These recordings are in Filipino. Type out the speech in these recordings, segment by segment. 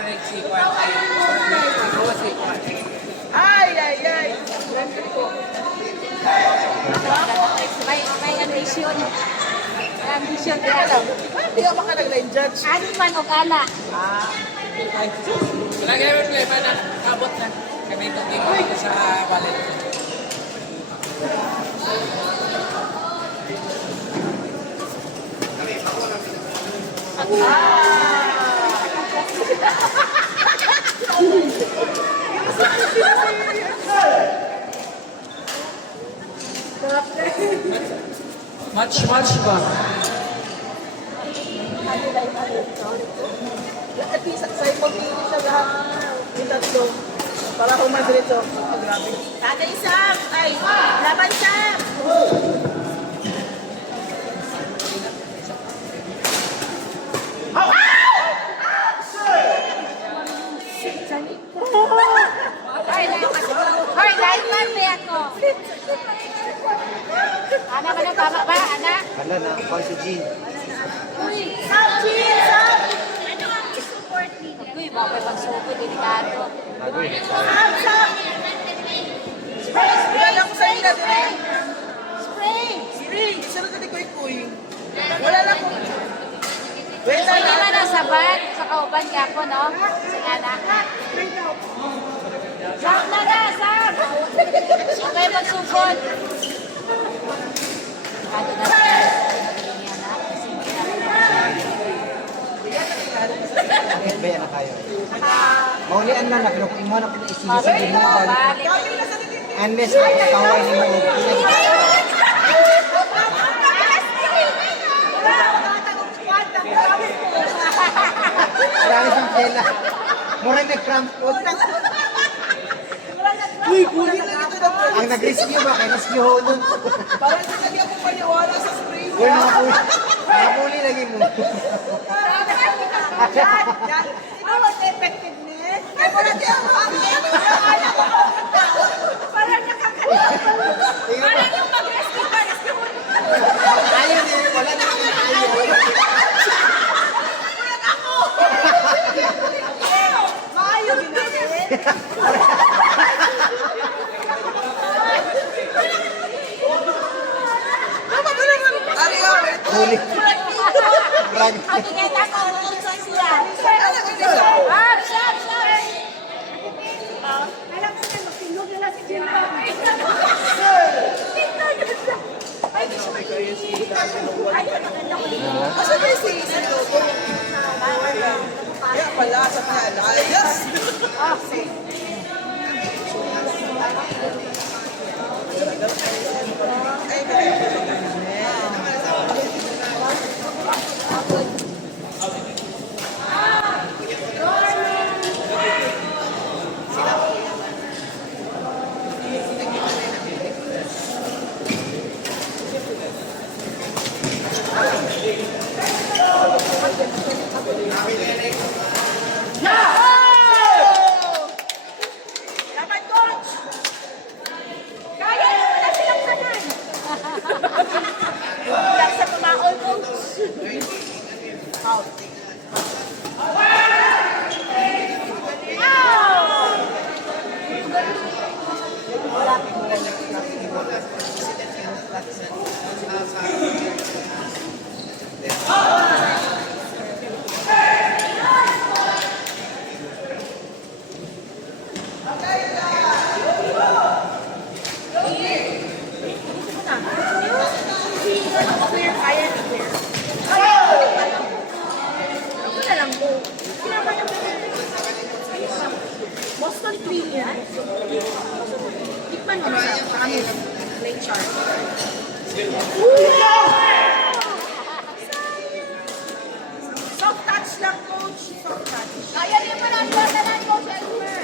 orange sequin. Orange sequin. Ay, ay, ay. May ambisyon. May ambisyon din alam. Hindi ako makalagay judge. Ano man o ana? Wala kayo problema na kabot na. Kami itong dito sa wallet. Much ba? At least sa ipag-iwi siya lahat. Yung tatlo. Para kumadrito. Oh, grabe. Tatay Sam! Ay! Laban Sam! Hoy, dahil man may ako. Ana ba na tama ba? Ana? Hala na, pang si Jean. Sam! Jean! Sam! Ano ang support nito? Uy, bakit pang suko, delikado. Sam! Sam! Spray! Spray! Wala ko sa ila din. Spray! Spray! Isa na dali ko ikuy. Wala lang ko. Wait So, lang hindi man nasabat sa kauban ka ako, no? Sa ana. Sam na na, Sam! Okay, magsugod. Ano na Bakit ba yan na kayo? Maulian na na, pero kung imo na kung isigisige mo, balik. Unless kaway ni mo, marami siyang tela. Murang nag-cramp food. Uy, kulit lang ito na Ang nag-rescue ba? Kaya rescue ho nun. Parang hindi ako paniwala sa spray mo. Uy, mga puli lagi mo. Ito was effectiveness. Kaya mo natin ang parang nakakalimutan. Parang yung mag-rescue ka, rescue mo. Ayaw din, wala na kami na ayaw. Maayo din natin. Tama ba naman? Ariyo, Huli. Brag. Pakikita ko kung saan sila. alam ko nito. Ah, Sam, Sam! Alam ko na, magtulog na lang si Jimbo. Asa ba yung season logo? Kaya pala sa Palayas. Laban, coach! Kaya mo na silang sanan! Lang sa tumaol, coach! Out. Clear, kaya na clear. Ako na lang po. Boston Premium. Tikman mo na sa amin. Late chart. Soft touch lang, coach. Soft touch. Kaya din mo na ang batalan ko, Elmer.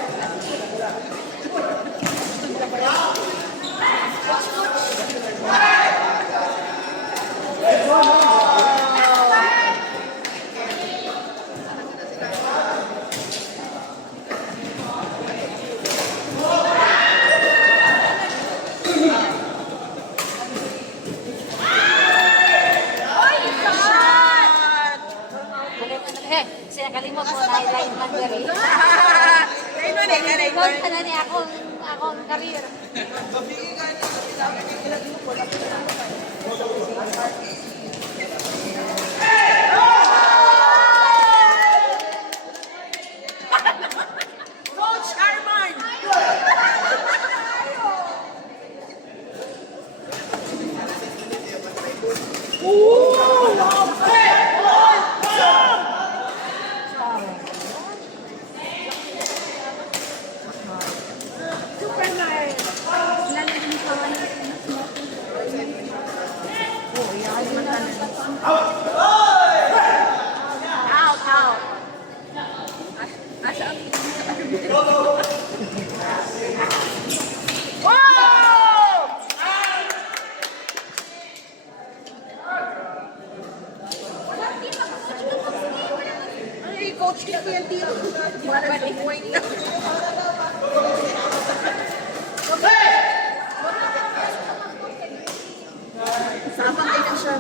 siya kalimot mo na line man dali. Kayo na rin, kayo Ikaw na niya akong career. Coach Arman! Superman. Lalagyan ko ang Out, out. Wow! Ay, coach Kiko yan dito. Para point na. Sama kayo na siya.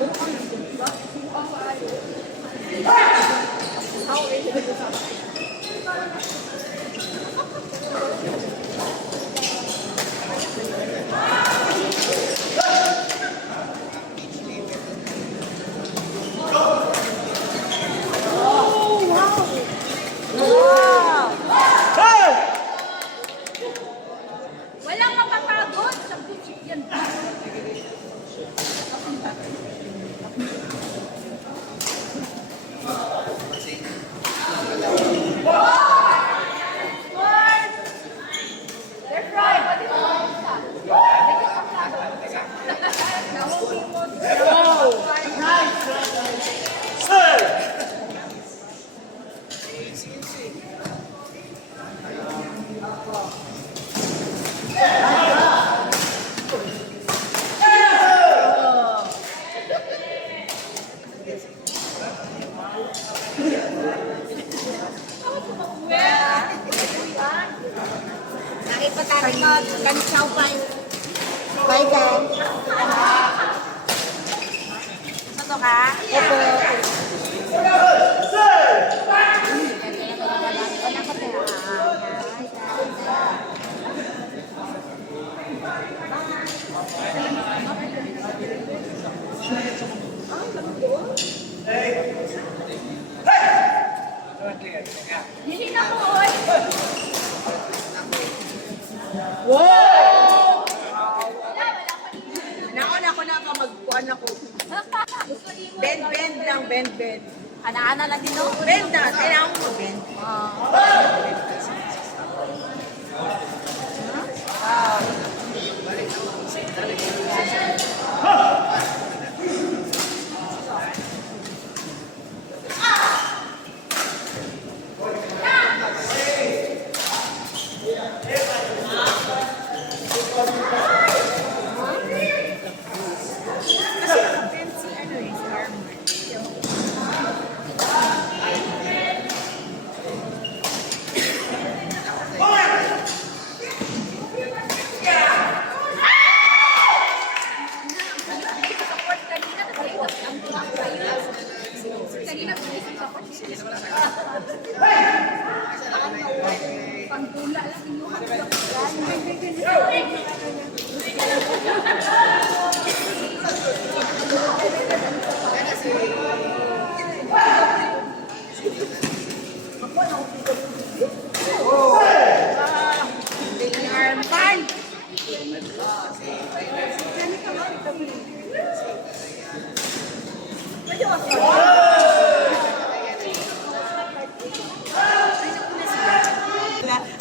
walang mapapagod sa busit yan. Nakipatarin mo, kansaw pa yun. Bye, guys. Ano ka? Hindi na po, oy. Wow! Nako na ka magkuhan ako. Bend lang, bend. Ana-ana lang din, no? Bend na, kailangan mo bend.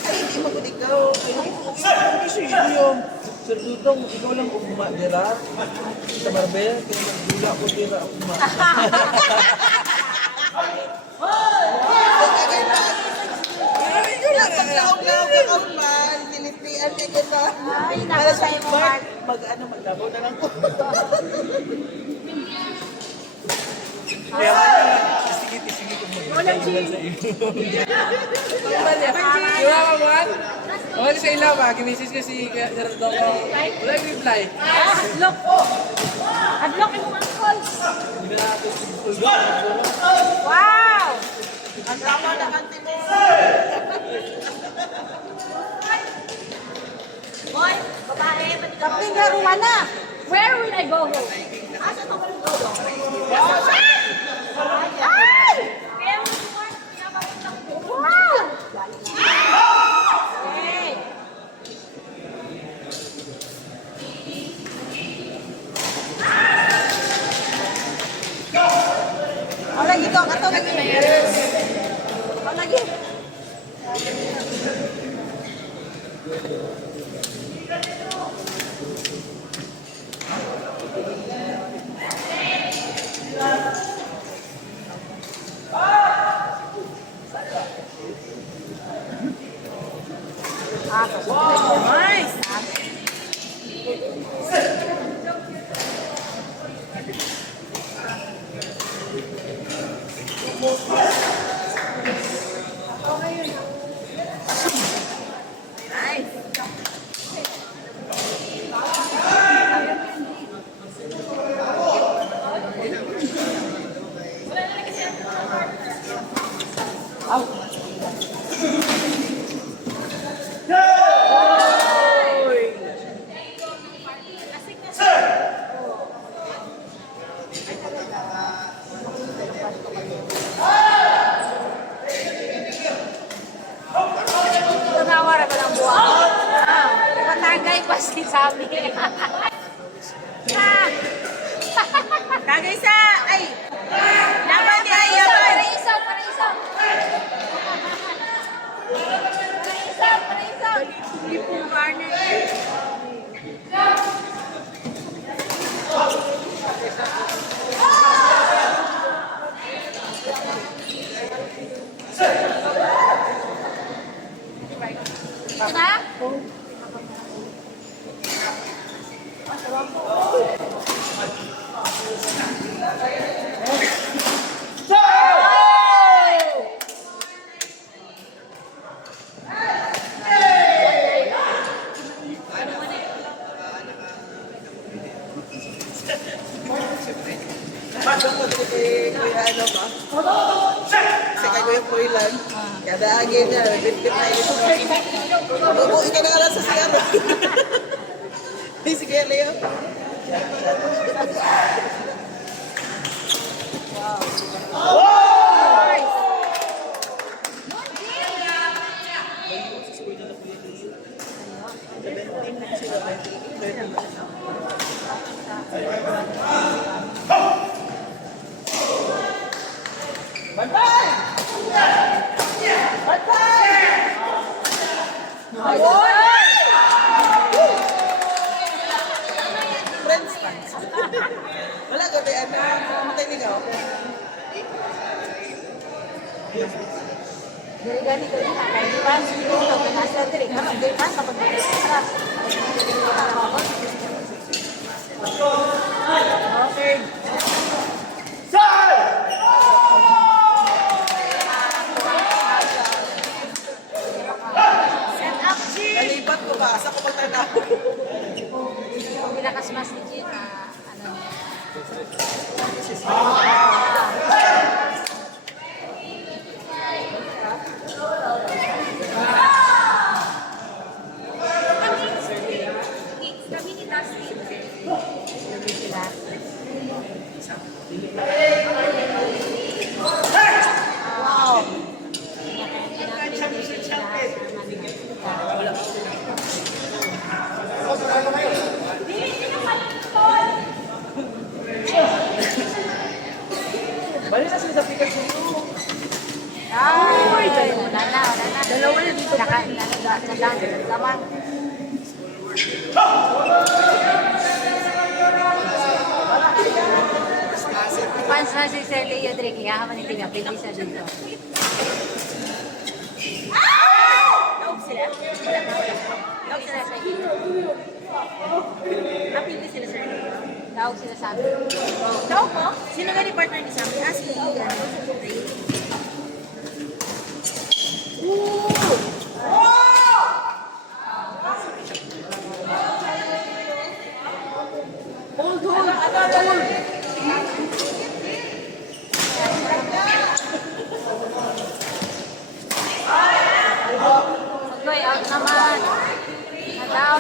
Ay, hindi mo ko ikaw. Hindi siya yung Sir Dudong, ikaw lang ugma dira sa Marbel, kaya magdula ko dira ugma. Paglaog-laog ka ka man, nilitian ka kita. Ay, Para sa nakasay mo, Mark, Mark. maglabaw na lang ko. Kaya sige kung mag-iwan sa iyo. Iwawa mo an? Okay sa ilaw ba? Kimisis ko si Sir Dudong. Wala yung reply. Adlock! Adlock yung mga calls! Hindi na natin si Dudong. Wow! Ang drama ng auntie mo. Boy, babae, pati ka. Kapling Garuana. Where will I go home? Asa to ka rin dodo? Ay! Kaya mo naman, pinapapuntang ko. Wow! Ang lagi ko, ato lagi. Ang lagi. Nice! Tunawa na ba ng buwan? Patagay pa si Sabi. Kagay sa, ay! Laban di ay yaman! Para isa. Para isa. Hindi po garner. Diba? Pasok ko dito kay Kuya ano ba? Kasi kay Kuya Kuilan. Kada agin niya, bit-bit na ito. Bubuin ka na nga lang sa CR. Ay, sige, Leo. Friends fans. Wala ko tayo, matay ni Gao. Dari gani ko ina kay di pan dito to kana sa diri kana di pan sa pag Okay. Set up, G! Nalipat ko ba? Asa ko magtanaw? Kung bilakas mas ni Jin ano Kami ni Dustin. sila. Wow. Bali na sila sa aplikasyon ko. Ay, wala na. Dalawa na dito. Laman. Fans na si Sally Yodrick, kaya haman itiga, pwede siya dito. Naog sila? Tawag sila sa iyo. Napili sila sa inyo. Tawag sila sa amin. Tawag mo? Sino nga ni partner ni Sam? Ah, si Ray.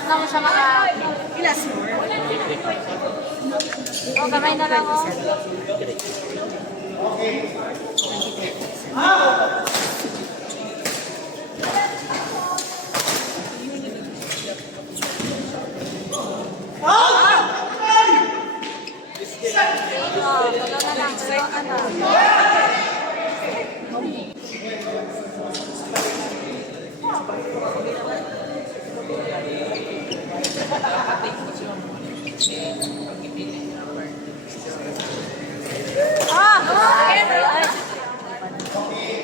na mo siya mga... Ilas more. O, kamay na lang oh. Dalawa na lang, dalawa na lang. Ah! Ay! Ay!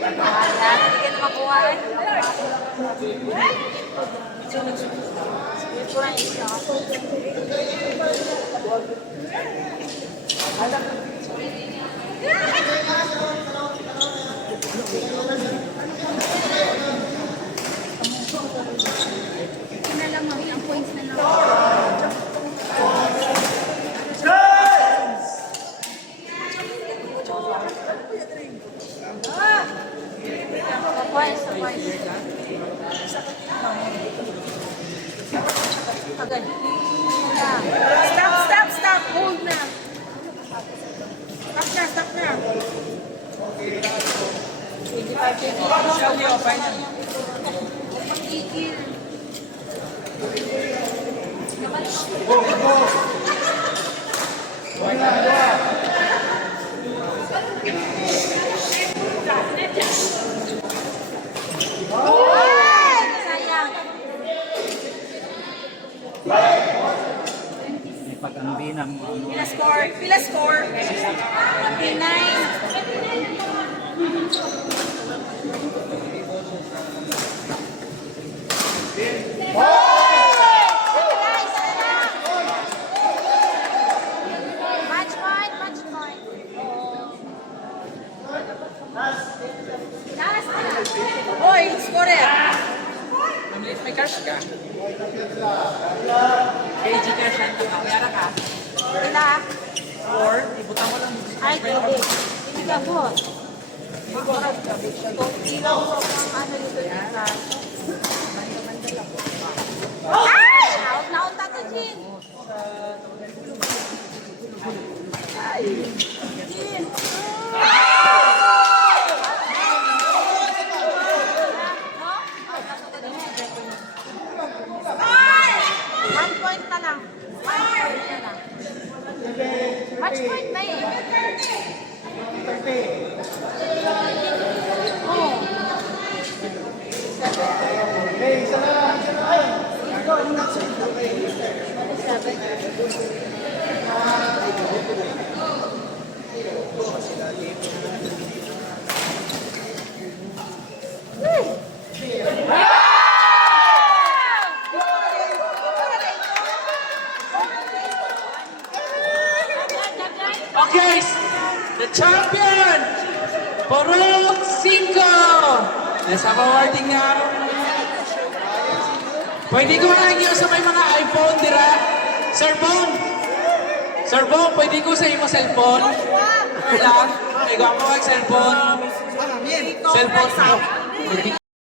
Wala, hindi ka na makuha eh. Kurang isa. Na lang, mami, ang points na lang. Twice, twice. Agad. Stop. Hold na. Stop na. Sayang. Pag ang binang Pila score. 29. Match point, match point. Last na. Hoy, score. May cash ka. KG cash yan. Mayara ka. Wala. Or, ibutan mo lang. Ay, hindi. Hindi ka po. Ilaw ko ang ano dito sa... Ay! Out na out tato, Jin. Jin. One point na lang. One point na lang. Match point na eh. Oh. Okay, the champion, Porok 5. Nasa awarding nga. Pwede ko na inyo sa may mga iPhone, dira. Sir Bong, pwede ko sa imo cellphone. Wala, ikaw mo mag cellphone. Cellphone mo. Pwede